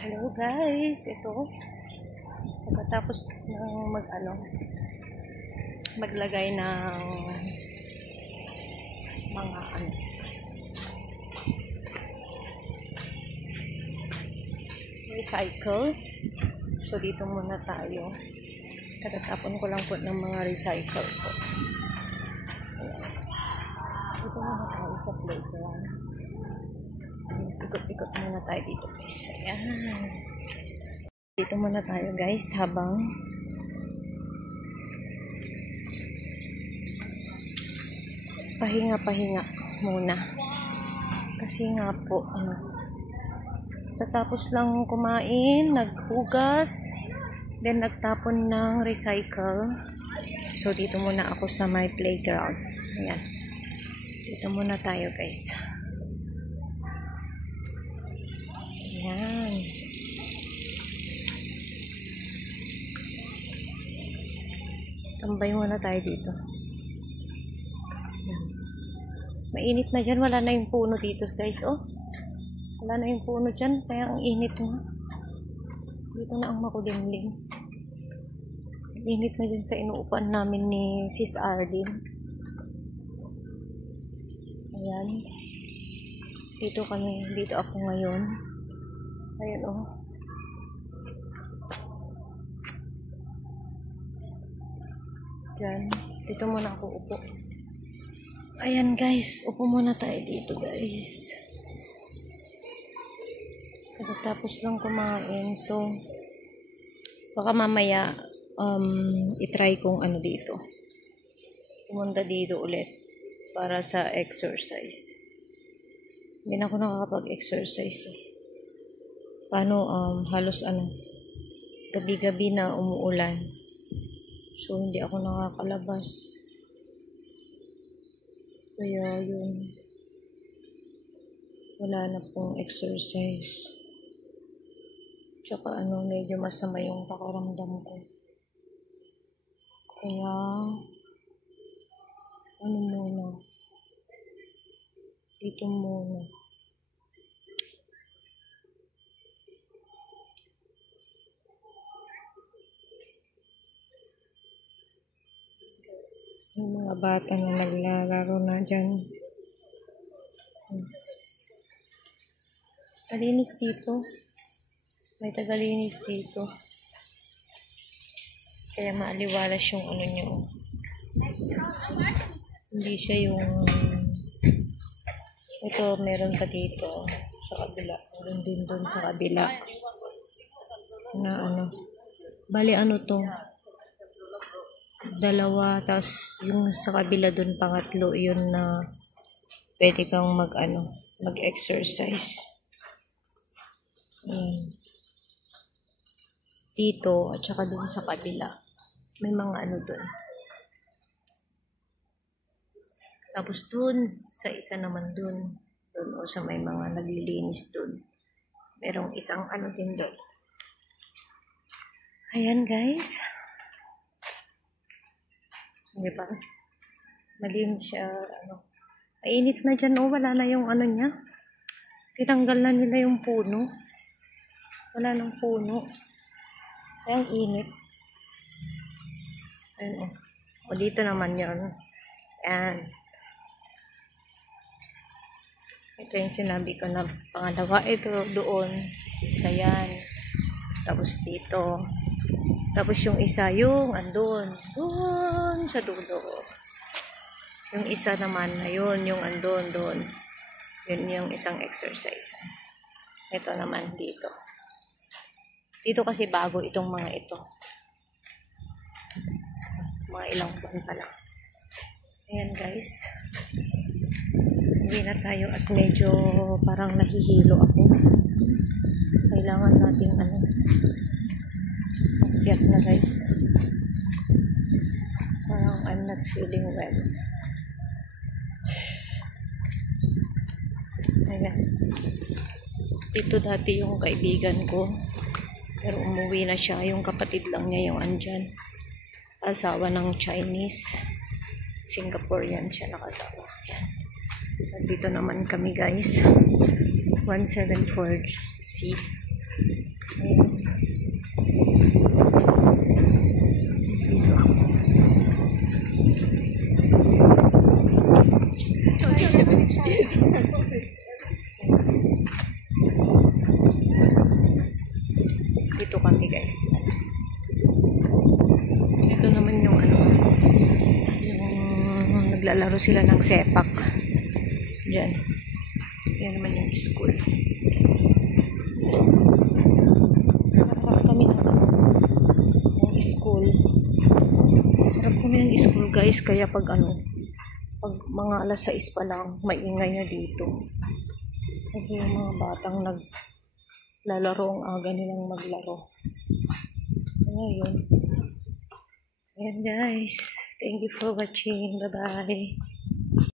Hello guys, ito pagkatapos ng maglagay ng mga recycle. So dito muna tayo. Katatapon ko lang po ng mga recycle ko. Dito muna tayo sa playground. Ikot-ikot muna tayo dito guys. Ayan. Dito muna tayo guys habang pahinga muna. Kasi nga po, tatapos lang kumain, naghugas, then nagtapon ng recycle. So dito muna ako sa my playground. Ayan. Dito muna tayo guys. Ayan. Tambay muna tayo dito. Ayan. Mainit na dyan. Wala na yung puno dito guys. Oh. Wala na yung puno dyan. Kaya ang init na. Dito na ang makulimlim. Init na dyan sa inuupan namin ni Sis Arlene. Ayan. Dito ako ngayon. Ayan oh. Diyan. Dito muna ako upo. Ayan guys. Upo muna tayo dito guys. Tapos lang kumain. So, baka mamaya itry kong dito. Pumunta dito ulit. Para sa exercise. Hindi na ako nakakapag-exercise eh. Paano halos gabi-gabi na umuulan. So hindi ako nakakalabas. Kaya yun. Wala na pong exercise. Tsaka medyo masama yung pakiramdam ko. Kaya muna. Dito muna. Yung mga bata na naglalaro na dyan. Tagalinis dito. May tagalinis dito. Kaya maaliwalas yung nyo. Hindi siya yung ito meron pa dito sa kabila. Meron din dun sa kabila. Na bali to? Dalawa, tapos yung sa kabila dun pangatlo, yun na pwede kang mag-exercise. Dito, at saka dun sa kabila. May mga dun. Tapos dun, sa isa naman dun o sa may mga naglilinis dun. Merong isang din dun. Ayan guys. Diba? Malinis siya, Mainit na dyan, wala na yung niya. Tinanggal na nila yung puno. Wala nang puno. Kaya ang init. Ayun o. Dito naman yun. Ayan. Ito yung sinabi ko na pangalawa. Ito doon. Isa yan. Tapos dito. Tapos yung isa yung andun. Doon sa dulo. Yung isa naman na yun. Yung andun doon. Yun yung isang exercise. Ito naman dito. Dito kasi bago itong mga ito. Mga ilang buwan pa lang. Ayan guys. Hindi na tayo at medyo parang nahihilo ako. Kailangan natin akyat na guys. Parang I'm not feeling well. Ayan. Ito dati yung kaibigan ko. Pero umuwi na siya. Yung kapatid lang niya yung andyan. Asawa ng Chinese. Singaporean siya nakasawa. Ayan. Dito naman kami guys. 174C. Dito kami guys. Ito naman yung ano, yung naglalaro sila ng sepak. Diyan. Yan naman yung school. Harap kami ng school. Harap kami ng school guys, kaya pag ano, pag mga alas 6 pa lang, maingay na dito. Kasi yung mga batang naglalaro ang aga nilang maglaro. Kaya yun. Ayan guys. Thank you for watching. Bye-bye.